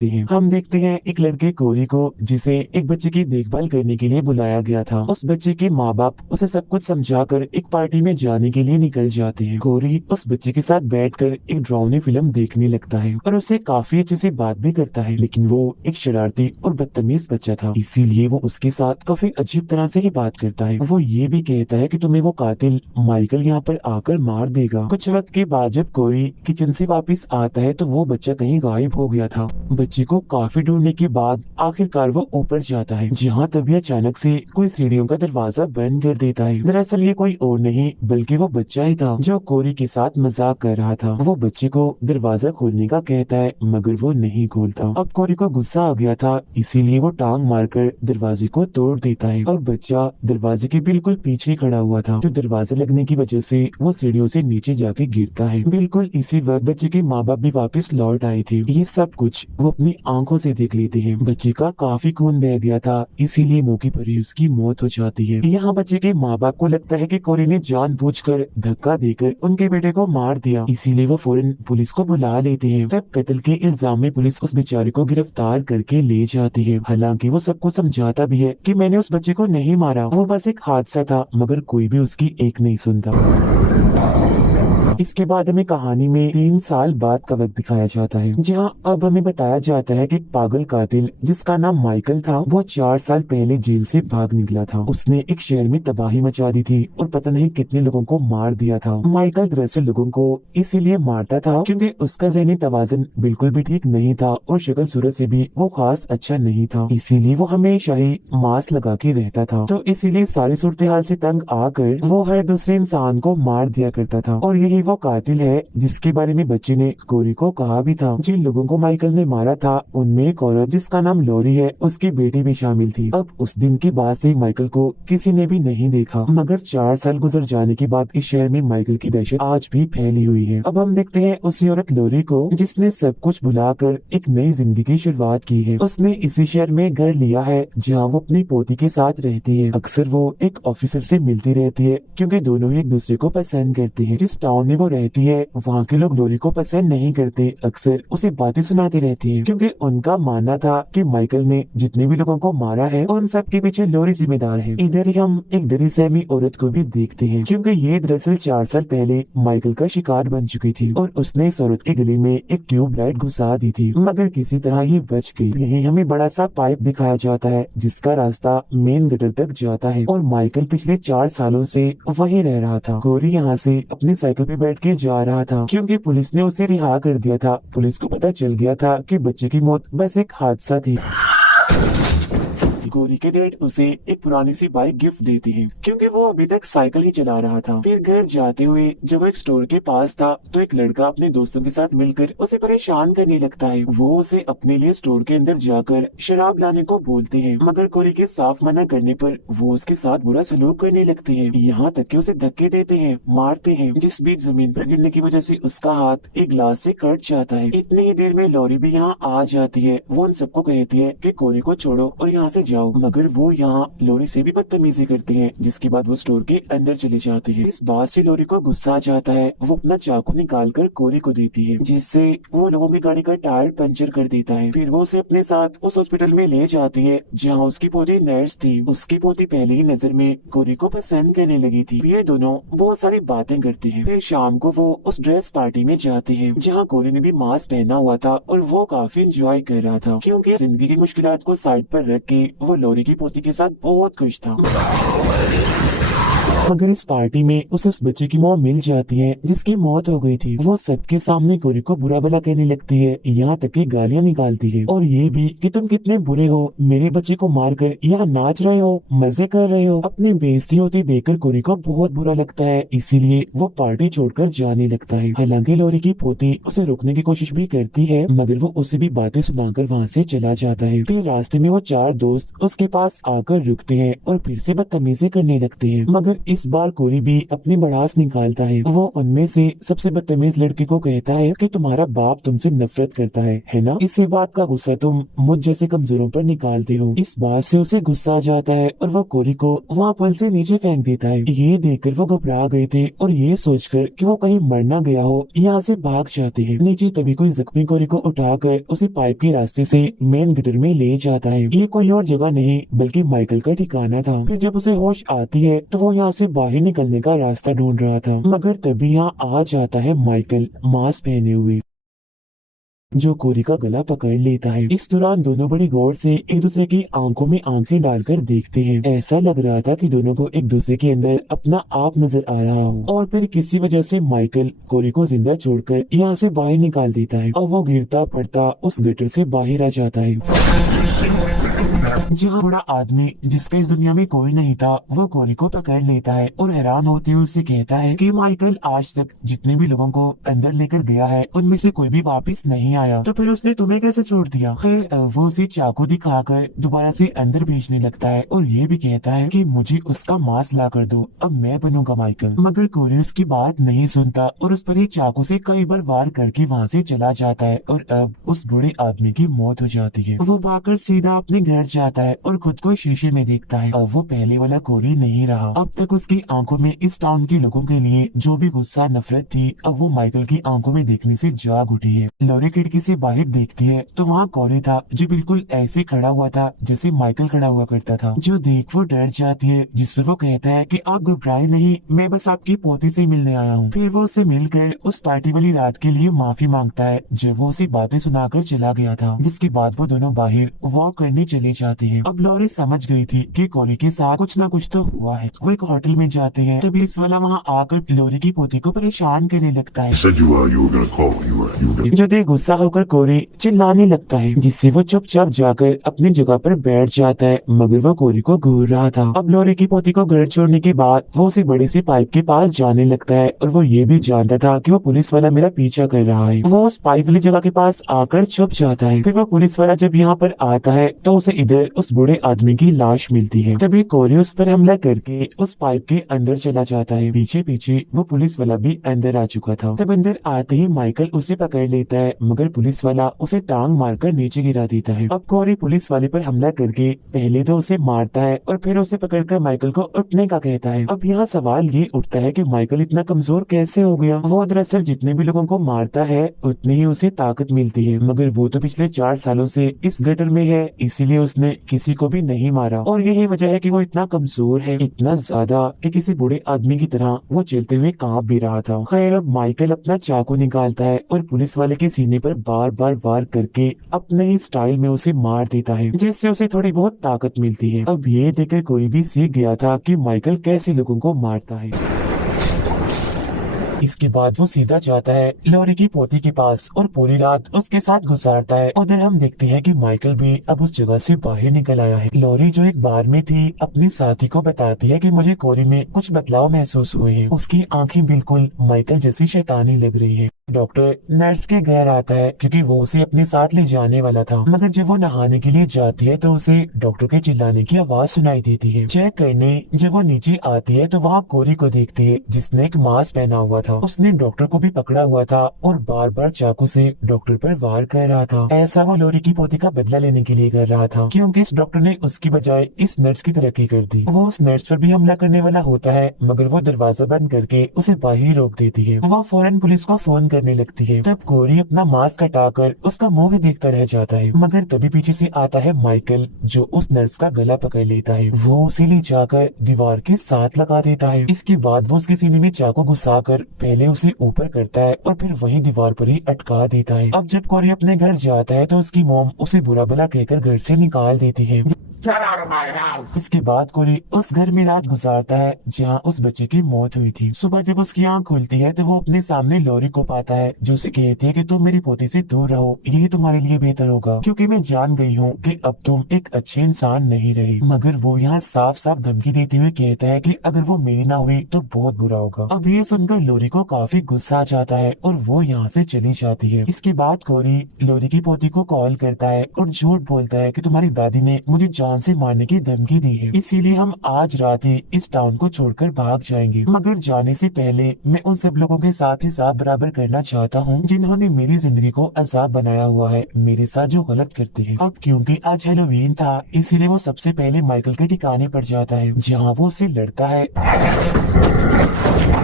हैं। हम देखते हैं एक लड़के कोरी को जिसे एक बच्चे की देखभाल करने के लिए बुलाया गया था। उस बच्चे के माँ बाप उसे सब कुछ समझाकर एक पार्टी में जाने के लिए निकल जाते हैं। कोरी उस बच्चे के साथ बैठकर एक डरावनी फिल्म देखने लगता है और उसे काफी अच्छे से बात भी करता है, लेकिन वो एक शरारती और बदतमीज बच्चा था, इसीलिए वो उसके साथ काफी अजीब तरह से ही बात करता है। वो ये भी कहता है कि तुम्हें वो कातिल माइकल यहाँ पर आकर मार देगा। कुछ वक्त के बाद जब कोरी किचन से वापस आता है तो वो बच्चा कहीं गायब हो गया था। बच्चे को काफी ढूंढने के बाद आखिरकार वो ऊपर जाता है, जहाँ तभी अचानक से कोई सीढ़ियों का दरवाजा बंद कर देता है। दरअसल ये कोई और नहीं बल्कि वो बच्चा ही था जो कोरी के साथ मजाक कर रहा था। वो बच्चे को दरवाजा खोलने का कहता है मगर वो नहीं खोलता। अब कोरी को गुस्सा आ गया था, इसीलिए वो टांग मारकर दरवाजे को तोड़ देता है और बच्चा दरवाजे के बिल्कुल पीछे खड़ा हुआ था। तो दरवाजा लगने की वजह से वो सीढ़ियों से नीचे जाके गिरता है। बिल्कुल इसी वक्त बच्चे के माँ बाप भी वापस लौट आए थे। ये सब कुछ वो अपनी आंखों से देख लेते हैं। बच्चे का काफी खून बह गया था, इसीलिए मौके पर ही उसकी मौत हो जाती है। यहाँ बच्चे के माँ बाप को लगता है कि कोरी ने जानबूझकर धक्का देकर उनके बेटे को मार दिया, इसीलिए वो फौरन पुलिस को बुला लेते हैं। तब कत्ल के इल्जाम में पुलिस उस बेचारे को गिरफ्तार करके ले जाती है। हालांकि वो सबको समझाता भी है कि मैंने उस बच्चे को नहीं मारा, वो बस एक हादसा था, मगर कोई भी उसकी एक नहीं सुनता। इसके बाद हमें कहानी में 3 साल बाद का वक्त दिखाया जाता है, जहाँ अब हमें बताया जाता है कि एक पागल कातिल जिसका नाम माइकल था वो 4 साल पहले जेल से भाग निकला था। उसने एक शहर में तबाही मचा दी थी और पता नहीं कितने लोगों को मार दिया था। माइकल दरअसल लोगों को इसीलिए मारता था क्योंकि उसका ज़हनी तवाज़ुन बिल्कुल भी ठीक नहीं था और शक्ल सूरत से भी वो खास अच्छा नहीं था, इसीलिए वो हमेशा ही मास्क लगा के रहता था। तो इसीलिए सारी सूरत हाल से तंग आकर वो हर दूसरे इंसान को मार दिया करता था। और यही वो कातिल है जिसके बारे में बच्चे ने कोरी को कहा भी था। जिन लोगों को माइकल ने मारा था उनमें एक औरत जिसका नाम लॉरी है, उसकी बेटी भी शामिल थी। अब उस दिन के बाद से माइकल को किसी ने भी नहीं देखा, मगर 4 साल गुजर जाने के बाद इस शहर में माइकल की दहशत आज भी फैली हुई है। अब हम देखते हैं उसी औरत लॉरी को जिसने सब कुछ भुलाकर एक नई जिंदगी की शुरुआत की है। उसने इसी शहर में घर लिया है जहाँ वो अपनी पोती के साथ रहती है। अक्सर वो एक ऑफिसर से मिलती रहती है क्योंकि दोनों ही एक दूसरे को पसंद करते हैं। जिस टाउन में वो रहती है वहाँ के लोग लॉरी को पसंद नहीं करते, अक्सर उसे बातें सुनाते रहती है क्योंकि उनका मानना था कि माइकल ने जितने भी लोगों को मारा है उन सब के पीछे लॉरी जिम्मेदार है। इधर ही हम एक डरी सहमी औरत को भी देखते हैं क्योंकि ये दरअसल 4 साल पहले माइकल का शिकार बन चुकी थी और उसने इस औरत के गले में एक ट्यूबलाइट घुसा दी थी, मगर किसी तरह ये बच गई। यही हमें बड़ा सा पाइप दिखाया जाता है जिसका रास्ता मेन गटर तक जाता है और माइकल पिछले 4 सालों से वहीं रह रहा था। कोरी यहाँ से अपनी साइकिल पे बैठ के जा रहा था क्योंकि पुलिस ने उसे रिहा कर दिया था। पुलिस को पता चल गया था कि बच्चे की मौत बस एक हादसा थी। कोरी के डैड उसे एक पुरानी सी बाइक गिफ्ट देती है क्योंकि वो अभी तक साइकिल ही चला रहा था। फिर घर जाते हुए जब वो एक स्टोर के पास था तो एक लड़का अपने दोस्तों के साथ मिलकर उसे परेशान करने लगता है। वो उसे अपने लिए स्टोर के अंदर जाकर शराब लाने को बोलते हैं, मगर कोरी के साफ मना करने पर वो उसके साथ बुरा सलूक करने लगते हैं, यहाँ तक कि उसे धक्के देते हैं, मारते हैं, जिस बीच जमीन पर गिरने की वजह से उसका हाथ एक ग्लास से कट जाता है। इतनी ही देर में लॉरी भी यहाँ आ जाती है। वो उन सबको कहती है कि कोरी को छोड़ो और यहाँ से जाओ, मगर वो यहाँ लॉरी से भी बदतमीजी करते हैं, जिसके बाद वो स्टोर के अंदर चले जाते हैं। इस बात से लॉरी को गुस्सा आ जाता है। वो अपना चाकू निकाल कर कोरी को देती है जिससे वो लोगों की गाड़ी का टायर पंचर कर देता है। फिर वो उसे अपने साथ उस हॉस्पिटल में ले जाती है जहाँ उसकी पोती नर्स थी। उसकी पोती पहले ही नजर में कोरी को पसंद करने लगी थी। ये दोनों बहुत सारी बातें करते हैं। फिर शाम को वो उस ड्रेस पार्टी में जाते हैं जहाँ कोरी ने भी मास्क पहना हुआ था और वो काफी एंजॉय कर रहा था क्योंकि जिंदगी की मुश्किलात को साइड पर रख के वो लॉरी की पोती के साथ बहुत खुश था। मगर इस पार्टी में उसे उस बच्चे की मौत मिल जाती है जिसकी मौत हो गई थी। वो सबके सामने कोरी को बुरा भला कहने लगती है, यहाँ तक कि गालियाँ निकालती है और ये भी कि तुम कितने बुरे हो, मेरे बच्चे को मारकर यहाँ नाच रहे हो, मजे कर रहे हो। अपनी बेइज्जती होती देखकर कोरी को बहुत बुरा लगता है, इसीलिए वो पार्टी छोड़कर जाने लगता है। हालांकि लॉरी की पोती उसे रोकने की कोशिश भी करती है, मगर वो उसे भी बातें सुनाकर वहाँ से चला जाता है। फिर रास्ते में वो 4 दोस्त उसके पास आकर रुकते हैं और फिर से बदतमीजी करने लगते हैं, मगर इस बार कोरी भी अपनी भड़ास निकालता है। वो उनमें से सबसे बदतमीज लड़के को कहता है कि तुम्हारा बाप तुमसे नफरत करता है ना? इसी बात का गुस्सा तुम मुझ जैसे कमजोरों पर निकालते हो। इस बात से उसे गुस्सा आ जाता है और वो कोरी को वहाँ पल से नीचे फेंक देता है। ये देखकर वो घबरा गए थे और ये सोचकर कि वो कहीं मर ना गया हो यहाँ से भाग जाते हैं। नीचे तभी कोई जख्मी कोरी को उठाकर उसे पाइप के रास्ते से मेन गटर में ले जाता है। ये कोई और जगह नहीं बल्कि माइकल का ठिकाना था। फिर जब उसे होश आती है तो वो यहाँ से बाहर निकलने का रास्ता ढूंढ रहा था, मगर तभी यहाँ आ जाता है माइकल मास्क पहने हुए, जो कोरी का गला पकड़ लेता है। इस दौरान दोनों बड़ी गौर से एक दूसरे की आंखों में आंखें डालकर देखते हैं। ऐसा लग रहा था कि दोनों को एक दूसरे के अंदर अपना आप नजर आ रहा हो। और फिर किसी वजह से माइकल कोरी को जिंदा छोड़कर यहाँ से बाहर निकाल देता है और वो गिरता पड़ता उस गटर से बाहर आ जाता है। जहाँ बड़ा आदमी जिसका इस दुनिया में कोई नहीं था वो कोरी को पकड़ लेता है और हैरान होते हुए उससे कहता है कि माइकल आज तक जितने भी लोगों को अंदर लेकर गया है उनमें से कोई भी वापस नहीं आया, तो फिर उसने तुम्हें कैसे छोड़ दिया? खैर वो उसे चाकू दिखाकर दोबारा से अंदर भेजने लगता है और ये भी कहता है कि मुझे उसका मांस ला कर दो, अब मैं बनूंगा माइकल। मगर कोरी उसकी बात नहीं सुनता और उस पर ही चाकू से कई बार वार करके वहाँ से चला जाता है और अब उस बूढ़े आदमी की मौत हो जाती है। वो भागकर सीधा अपने घर जाता है और खुद को शीशे में देखता है। अब वो पहले वाला कोरी नहीं रहा। अब तक उसकी आंखों में इस टाउन के लोगों के लिए जो भी गुस्सा नफरत थी अब वो माइकल की आंखों में देखने से जाग उठी है। लॉरी खिड़की से बाहर देखती है तो वहाँ कोरी था जो बिल्कुल ऐसे खड़ा हुआ था जैसे माइकल खड़ा हुआ करता था, जो देख वो डर जाती है, जिस पर वो कहता है कि आप घबराए नहीं, मैं बस आपकी पोती से मिलने आया हूँ। फिर वो उससे मिलकर उस पार्टी वाली रात के लिए माफी मांगता है जो वो उसे बातें सुनाकर चला गया था, जिसके बाद वो दोनों बाहर वॉक करने चले जाते हैं। अब लॉरी समझ गई थी कि कोरी के साथ कुछ ना कुछ तो हुआ है। वो एक होटल में जाते हैं तभी पुलिस वाला वहाँ आकर लॉरी की पोती को परेशान करने लगता है। जो देख गुस्सा होकर कोरी चिल्लाने लगता है, जिससे वो चुपचाप जाकर अपनी जगह पर बैठ जाता है, मगर वो कोरी को घूर रहा था। अब लॉरी की पोती को घर छोड़ने के बाद वो उसे बड़े से पाइप के पास जाने लगता है और वो ये भी जानता था कि वो पुलिस वाला मेरा पीछा कर रहा है। वो उस पाइप वाली जगह के पास आकर छुप जाता है। फिर वो पुलिस वाला जब यहाँ पर आता है तो उसे इधर उस बूढ़े आदमी की लाश मिलती है। तभी कोरी उस पर हमला करके उस पाइप के अंदर चला जाता है। पीछे पीछे वो पुलिस वाला भी अंदर आ चुका था। तब अंदर आते ही माइकल उसे पकड़ लेता है, मगर पुलिस वाला उसे टांग मारकर नीचे गिरा देता है। अब कोरी पुलिस वाले पर हमला करके पहले तो उसे मारता है और फिर उसे पकड़कर माइकल को उठने का कहता है। अब यहाँ सवाल ये उठता है कि माइकल इतना कमजोर कैसे हो गया? वो दरअसल जितने भी लोगों को मारता है उतनी ही उसे ताकत मिलती है, मगर वो तो पिछले 4 सालों से इस गटर में है, इसीलिए उसने किसी को भी नहीं मारा और यही वजह है कि वो इतना कमजोर है, इतना ज्यादा कि किसी बूढ़े आदमी की तरह वो चलते हुए कांप भी रहा था। खैर अब माइकल अपना चाकू निकालता है और पुलिस वाले के सीने पर बार बार वार करके अपने ही स्टाइल में उसे मार देता है, जिससे उसे थोड़ी बहुत ताकत मिलती है। अब ये देखकर कोई भी सीख गया था कि माइकल कैसे लोगों को मारता है। इसके बाद वो सीधा जाता है लॉरी की पोती के पास और पूरी रात उसके साथ गुजारता है। उधर हम देखते हैं कि माइकल भी अब उस जगह से बाहर निकल आया है। लॉरी जो एक बार में थी अपने साथी को बताती है कि मुझे कोरी में कुछ बदलाव महसूस हुए हैं। उसकी आंखें बिल्कुल माइकल जैसी शैतानी लग रही है। डॉक्टर नर्स के घर आता है क्योंकि वो उसे अपने साथ ले जाने वाला था, मगर जब वो नहाने के लिए जाती है तो उसे डॉक्टर के चिल्लाने की आवाज सुनाई देती है। चेक करने जब वो नीचे आती है तो वहाँ कोरी को देखती है जिसने एक मास्क पहना हुआ था। उसने डॉक्टर को भी पकड़ा हुआ था और बार बार चाकू से डॉक्टर पर वार कर रहा था। ऐसा वो लॉरी की पोती का बदला लेने के लिए कर रहा था, क्योंकि इस डॉक्टर ने उसकी बजाय इस नर्स की तरक्की कर दी। वो उस नर्स पर भी हमला करने वाला होता है, मगर वो दरवाजा बंद करके उसे बाहर रोक देती है। वो फौरन पुलिस को फोन करने लगती है। तब कोरी अपना मास्क हटाकर उसका मुंह ही देखता रह जाता है, मगर तभी पीछे से आता है माइकल जो उस नर्स का गला पकड़ लेता है। वो उसे ले जाकर दीवार के साथ लगा देता है। इसके बाद वो उसके सीने में चाकू घुसाकर पहले उसे ऊपर करता है और फिर वहीं दीवार पर ही अटका देता है। अब जब कोरी अपने घर जाता है तो उसकी मोम उसे बुरा भला कहकर घर से निकाल देती है। इसके बाद कोरी उस घर में रात गुजारता है जहाँ उस बच्चे की मौत हुई थी। सुबह जब उसकी आंख खुलती है तो वो अपने सामने लॉरी को पाता है जो उसे कहती है कि तुम मेरी पोती से दूर रहो, यही तुम्हारे लिए बेहतर होगा, क्योंकि मैं जान गई हूँ कि अब तुम एक अच्छे इंसान नहीं रहे। मगर वो यहाँ साफ साफ धमकी देते हुए कहता है कि अगर वो मेरी ना हुई तो बहुत बुरा होगा। अब ये सुनकर लॉरी को काफी गुस्सा आ जाता है और वो यहाँ से चली जाती है। इसके बाद कोरी लॉरी की पोती को कॉल करता है और झूठ बोलता है कि तुम्हारी दादी ने मुझे जान जान से मारने की धमकी दी है, इसीलिए हम आज रात ही इस टाउन को छोड़कर भाग जाएंगे। मगर जाने से पहले मैं उन सब लोगों के साथ हिसाब बराबर करना चाहता हूँ जिन्होंने मेरी जिंदगी को अजाब बनाया हुआ है, मेरे साथ जो गलत करते हैं। अब क्योंकि आज हैलोवीन था, इसीलिए वो सबसे पहले माइकल के ठिकाने पर जाता है जहाँ वो उससे लड़ता है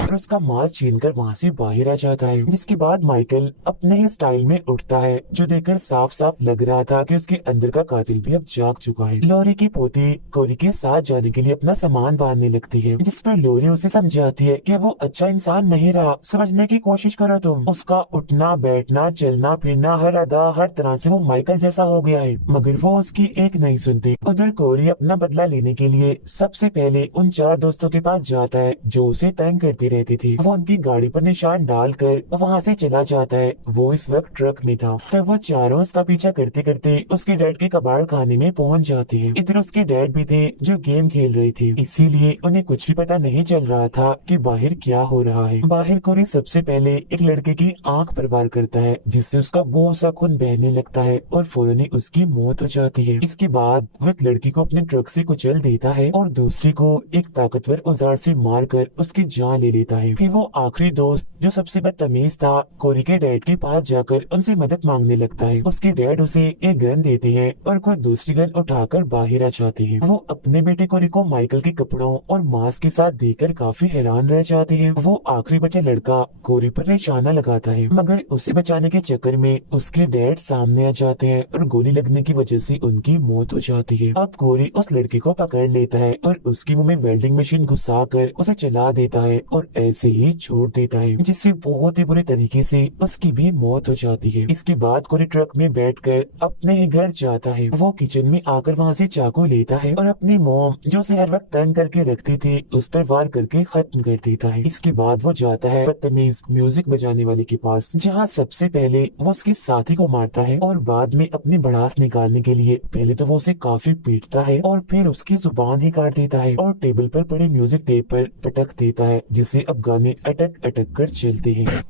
और उसका मांस छीनकर वहाँ से बाहर आ जाता है। जिसके बाद माइकल अपने ही स्टाइल में उठता है, जो देखकर साफ साफ लग रहा था कि उसके अंदर का कातिल भी अब जाग चुका है। लॉरी की पोती कोरी के साथ जाने के लिए अपना सामान बांधने लगती है, जिस पर लॉरी उसे समझाती है कि वो अच्छा इंसान नहीं रहा, समझने की कोशिश करो तुम। उसका उठना बैठना चलना फिरना हर अदा हर तरह से वो माइकल जैसा हो गया है, मगर वो उसकी एक नहीं सुनती। उधर कोरी अपना बदला लेने के लिए सबसे पहले उन 4 दोस्तों के पास जाता है जो उसे तंग करती रहती थी। वो उनकी गाड़ी पर निशान डालकर वहाँ से चला जाता है। वो इस वक्त ट्रक में था, तब वो चारों उसका पीछा करते करते उसके डैड के कबाड़ खाने में पहुँच जाते हैं। इधर उसके डैड भी थे जो गेम खेल रहे थे, इसीलिए उन्हें कुछ भी पता नहीं चल रहा था कि बाहर क्या हो रहा है। बाहर कोरी सबसे पहले एक लड़के की आंख पर वार करता है, जिससे उसका बहुत सा खून बहने लगता है और फौरन ही उसकी मौत हो जाती है। इसके बाद वो एक लड़की को अपने ट्रक से कुचल देता है और दूसरी को एक ताकतवर औजार से मारकर उसकी जान ले लेता है। फिर वो आखिरी दोस्त जो सबसे बदतमीज था, कोरी के डैड के पास जाकर उनसे मदद मांगने लगता है। उसके डैड उसे एक गन देते हैं और कोई दूसरी गन उठाकर बाहर आ जाते हैं। वो अपने बेटे कोरी को माइकल के कपड़ों और मास्क के साथ देखकर काफी हैरान रह जाते हैं। वो आखिरी बचा लड़का कोरी पर निशाना लगाता है, मगर उसे बचाने के चक्कर में उसके डैड सामने आ जाते हैं और गोली लगने की वजह से उनकी मौत हो जाती है। अब कोरी उस लड़के को पकड़ लेता है और उसके मुंह में वेल्डिंग मशीन घुसाकर उसे चला देता है और ऐसे ही छोड़ देता है, जिससे बहुत ही बुरे तरीके से उसकी भी मौत हो जाती है। इसके बाद कोरी ट्रक में बैठकर अपने ही घर जाता है। वो किचन में आकर वहाँ से चाकू लेता है और अपनी मोम जो उसे हर वक्त तंग करके रखती थी उस पर वार करके खत्म कर देता है। इसके बाद वो जाता है बदतमीज म्यूजिक बजाने वाले के पास, जहाँ सबसे पहले वो उसके साथी को मारता है और बाद में अपनी भड़ास निकालने के लिए पहले तो वो उसे काफी पीटता है और फिर उसकी जुबान ही काट देता है और टेबल पर पड़े म्यूजिक टेप पर पटक देता है, जिससे अब गाने अटक अटक कर चलते हैं।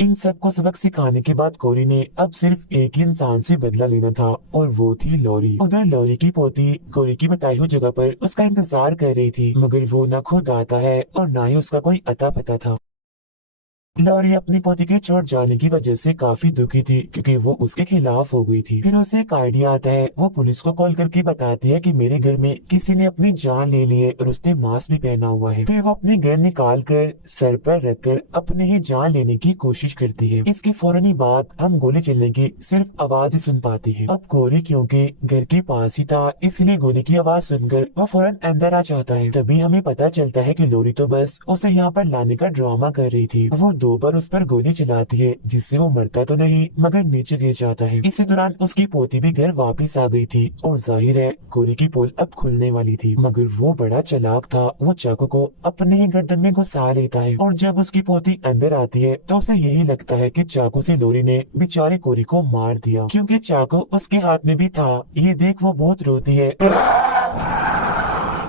इन सबको सबक सिखाने के बाद कोरी ने अब सिर्फ एक ही इंसान से बदला लेना था और वो थी लॉरी। उधर लॉरी की पोती कोरी की बताई हुई जगह पर उसका इंतजार कर रही थी, मगर वो न खुद आता है और न ही उसका कोई अता पता था। लॉरी अपनी पोती के छोड़ जाने की वजह से काफी दुखी थी, क्योंकि वो उसके खिलाफ हो गई थी। फिर उसे एक आइडिया आता है, वो पुलिस को कॉल करके बताती है कि मेरे घर में किसी ने अपनी जान ले ली है और उसने मास्क भी पहना हुआ है। फिर वो अपनी गन निकाल कर सर पर रखकर अपने ही जान लेने की कोशिश करती है। इसके फौरन ही बाद हम गोली चलने की सिर्फ आवाज ही सुन पाती है। अब कोरी क्योंकि घर के पास ही था, इसलिए गोली की आवाज सुनकर वो फौरन अंदर आ जाता है। तभी हमें पता चलता है कि लॉरी तो बस उसे यहाँ पर लाने का ड्रामा कर रही थी। वो 2 बार उस पर गोली चलाती है, जिससे वो मरता तो नहीं मगर नीचे गिर जाता है। इसी दौरान उसकी पोती भी घर वापस आ गई थी और जाहिर है कोरी की पोल अब खुलने वाली थी, मगर वो बड़ा चालाक था। वो चाकू को अपने ही गर्दन में घुसा लेता है और जब उसकी पोती अंदर आती है तो उसे यही लगता है कि चाकू से लॉरी ने बेचारे कोरी को मार दिया, क्योंकि चाकू उसके हाथ में भी था। ये देख वो बहुत रोती है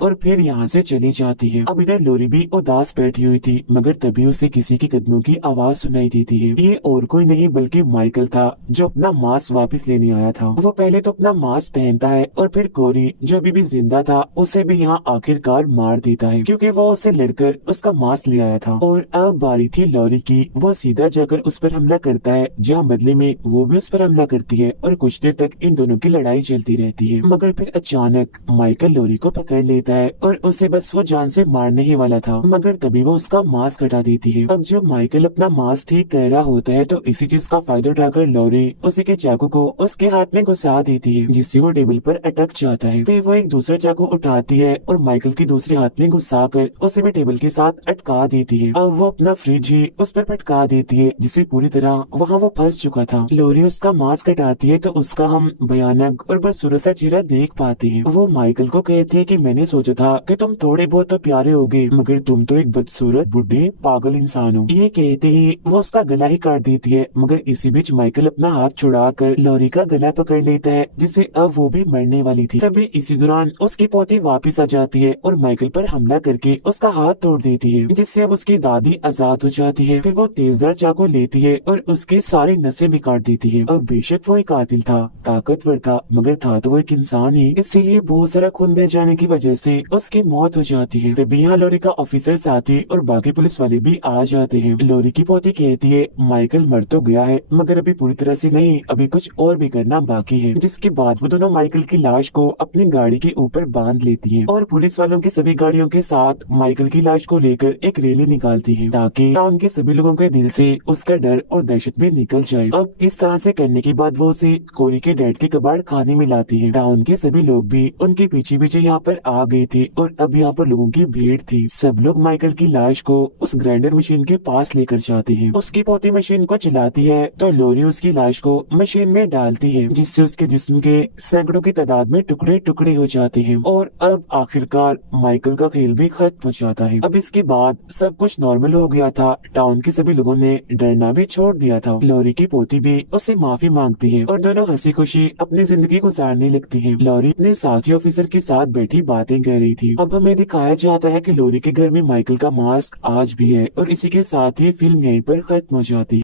और फिर यहाँ से चली जाती है। अब इधर लॉरी भी उदास बैठी हुई थी, मगर तभी उसे किसी के कदमों की आवाज सुनाई देती है। ये और कोई नहीं बल्कि माइकल था, जो अपना मास्क वापस लेने आया था। वो पहले तो अपना मास्क पहनता है और फिर कोरी जो अभी भी जिंदा था उसे भी यहाँ आखिरकार मार देता है, क्योंकि वो उसे लड़कर उसका मास्क ले आया था। और अब बारी थी लॉरी की। वो सीधा जाकर उस पर हमला करता है, जहाँ बदले में वो भी उस पर हमला करती है और कुछ देर तक इन दोनों की लड़ाई चलती रहती है। मगर फिर अचानक माइकल लॉरी को पकड़ लेता है और उसे बस वो जान से मारने ही वाला था, मगर तभी वो उसका मास्क हटा देती है। अब जब माइकल अपना मास्क ठीक कर रहा होता है तो इसी चीज का फायदा उठाकर लॉरी उसी के चाकू को उसके हाथ में घुसा देती है, जिससे वो टेबल पर अटक जाता है। फिर वो एक दूसरा चाकू उठाती है और माइकल के दूसरे हाथ में घुसा कर उसे भी टेबल के साथ अटका देती है। अब वो अपना फ्रिज ही उस पर पटका देती है, जिससे पूरी तरह वहाँ वो फंस चुका था। लॉरी उसका मास्क हटाती है तो उसका हम भयानक और बदसूरत सा चेहरा देख पाते हैं। वो माइकल को कहती है कि मैंने सोचा सोचा था कि तुम थोड़े बहुत तो प्यारे होगे, मगर तुम तो एक बदसूरत बूढ़े पागल इंसान हो। ये कहते ही वो उसका गला ही काट देती है, मगर इसी बीच माइकल अपना हाथ छुड़ाकर लॉरी का गला पकड़ लेता है, जिससे अब वो भी मरने वाली थी। तभी इसी दौरान उसकी पोती वापस आ जाती है और माइकल पर हमला करके उसका हाथ तोड़ देती है, जिससे अब उसकी दादी आजाद हो जाती है। फिर वो तेजदार चाकू लेती है और उसके सारे नसें भी काट देती है। अब बेशक वो एक कातिल था, ताकतवर था, मगर था तो वो एक इंसान ही, इसीलिए बहुत सारा खून बह जाने की वजह से उसकी मौत हो जाती है। तभी यहाँ लॉरी का ऑफिसर साथी और बाकी पुलिस वाले भी आ जाते हैं। लॉरी की पोती कहती है माइकल मर तो गया है, मगर अभी पूरी तरह से नहीं, अभी कुछ और भी करना बाकी है। जिसके बाद वो दोनों माइकल की लाश को अपनी गाड़ी के ऊपर बांध लेती हैं और पुलिस वालों की सभी गाड़ियों के साथ माइकल की लाश को लेकर एक रैली निकालती है, ताकि टाउन के सभी लोगों के दिल से उसका डर और दहशत भी निकल जाए। अब इस तरह से करने के बाद वो उसे कोरी के डैड के कबाड़ खाने में लाती है। टाउन के सभी लोग भी उनके पीछे पीछे यहाँ पर आ गए थे और अब यहाँ पर लोगों की भीड़ थी। सब लोग माइकल की लाश को उस ग्राइंडर मशीन के पास लेकर जाते हैं। उसकी पोती मशीन को चलाती है तो लॉरी उसकी लाश को मशीन में डालती है, जिससे उसके जिस्म के सैकड़ों की तादाद में टुकड़े टुकड़े हो जाते हैं और अब आखिरकार माइकल का खेल भी खत्म हो जाता है। अब इसके बाद सब कुछ नॉर्मल हो गया था। टाउन के सभी लोगों ने डरना भी छोड़ दिया था। लॉरी की पोती भी उससे माफी मांगती है और दोनों हंसी खुशी अपनी जिंदगी गुजारने लगती है। लॉरी अपने साथी ऑफिसर के साथ बैठी बातें कर रही थी। अब हमें दिखाया जाता है कि लॉरी के घर में माइकल का मास्क आज भी है और इसी के साथ ये फिल्म यहीं पर खत्म हो जाती है।